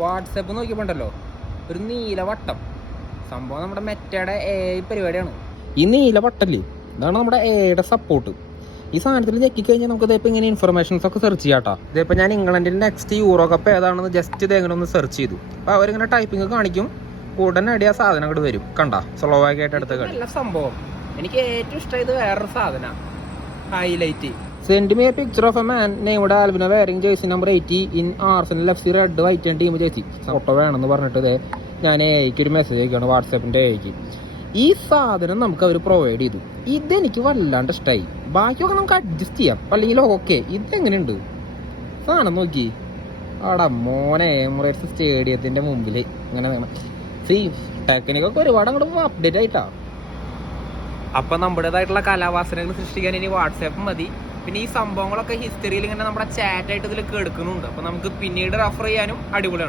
WhatsApp നോക്കിയപ്പോണ്ടല്ലോ ഒരു നീല വട്ടം. സംഭവം നമ്മുടെ മെറ്റയുടെ AI പരിപാടിയാണ്. ഈ നീല വട്ടല്ലേ, ഇതാണ് നമ്മുടെ AIയുടെ സപ്പോർട്ട്. ഈ സാധനത്തിൽ ഞെക്കിക്കഴിഞ്ഞാൽ നമുക്ക് ഇതിപ്പോൾ ഇങ്ങനെ ഇൻഫർമേഷൻസ് ഒക്കെ സെർച്ച് ചെയ്യാട്ടോ. ഇതിപ്പോൾ ഞാൻ ഇംഗ്ലണ്ടിൻ്റെ നെക്സ്റ്റ് യൂറോ കപ്പ് ഏതാണെന്ന് ജസ്റ്റ് ഇത് എങ്ങനെ ഒന്ന് സെർച്ച് ചെയ്തു. അപ്പോൾ അവരിങ്ങനെ ടൈപ്പിംഗ് കാണിക്കും, ഉടനടി ആ സാധനം അങ്ങോട്ട് വരും. കണ്ട സ്ലോവാക്കിയായിട്ട് അടുത്ത കളി. നല്ല സംഭവം. എനിക്ക് ഏറ്റവും ഇഷ്ടമായത് വേറൊരു സാധനം, highlight. Send me A picture of a man named albino wearing jersey number 80 in Arsenal FC red white and team jersey. Photo വേണമെന്ന് പറഞ്ഞിട്ട് ഞാൻ AIക്ക് ഒരു മെസ്സേജ് അയക്കുകയാണ്, വാട്സാപ്പിൻ്റെ AIക്ക്. ഈ സാധനം നമുക്ക് അവർ പ്രൊവൈഡ് ചെയ്തു. ഇതെനിക്ക് വല്ലാണ്ട് ഇഷ്ടമായി. ബാക്കിയൊക്കെ നമുക്ക് അഡ്ജസ്റ്റ് ചെയ്യാം, അല്ലെങ്കിൽ ഓക്കെ. ഇതെങ്ങനെയുണ്ട് സാധനം നോക്കി. ആടാ മോനെ, എമിറേറ്റ്സ് സ്റ്റേഡിയത്തിൻ്റെ മുമ്പിൽ ഇങ്ങനെ ടെക്നിക്കൊക്കെ ഒരുപാട് അങ്ങോട്ട് അപ്ഡേറ്റ് ആയിട്ടാ. അപ്പം നമ്മുടേതായിട്ടുള്ള കലാവാസനകൾ സൃഷ്ടിക്കാൻ ഇനി വാട്സാപ്പ് മതി. പിന്നെ ഈ സംഭവങ്ങളൊക്കെ ഹിസ്റ്ററിയിൽ ഇങ്ങനെ നമ്മുടെ ചാറ്റായിട്ട് ഇതിൽ കേൾക്കുന്നുണ്ട്. അപ്പം നമുക്ക് പിന്നീട് റെഫർ ചെയ്യാനും അടിപൊളിയാണ്.